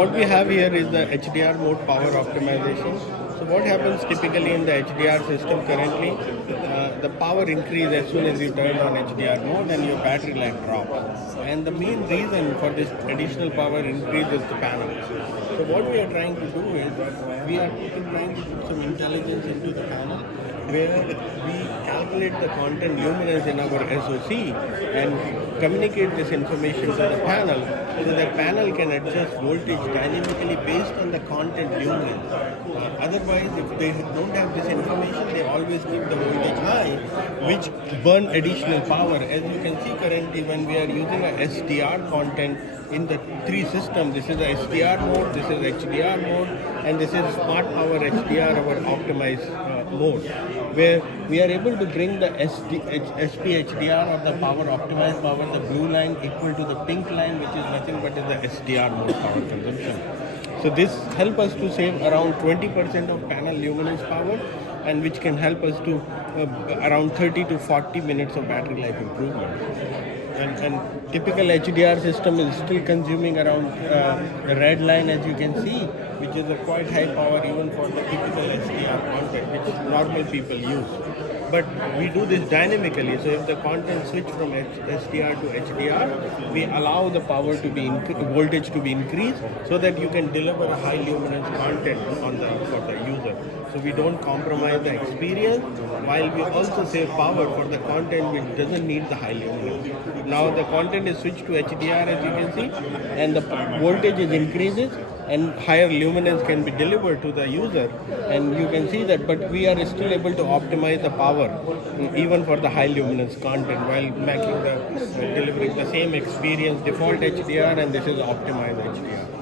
What we have here is the HDR mode power optimization. So what happens typically in the HDR system currently, the power increase as soon as you turn on HDR mode and your battery life drops. And the main reason for this additional power increase is the panel. So what we are trying to do is we are trying to put some intelligence into the panel where we calculate the content luminance in our SoC and communicate this information to the panel so the panel can adjust voltage dynamically based on the content luminance. Otherwise, if they don't have this information, they always keep the voltage high, which burn additional power. As you can see currently, when we are using a SDR content in the three systems, this is the SDR mode, this is HDR mode, and this is Smart Power HDR, our optimized mode, where we are able to bring the SPHDR or the power optimized power, the blue line equal to the pink line, which is nothing but is the SDR mode power consumption. So this help us to save around 20% of panel luminance power, and which can help us to around 30 to 40 minutes of battery life improvement. And typical HDR system is still consuming around the red line, as you can see, which is a quite high power even for the typical HDR content, which normal people use. But we do this dynamically. So if the content switch from SDR to HDR, we allow the power to be voltage to be increased so that you can deliver a high luminance content for the user. So we don't compromise the experience while we also save power for the content which doesn't need the high luminance. Now the content is switched to HDR, as you can see, and the voltage is increases and higher luminance can be delivered to the user, and you can see that. But we are still able to optimize the power even for the high luminance content while making the delivering the same experience default HDR, and this is optimized HDR.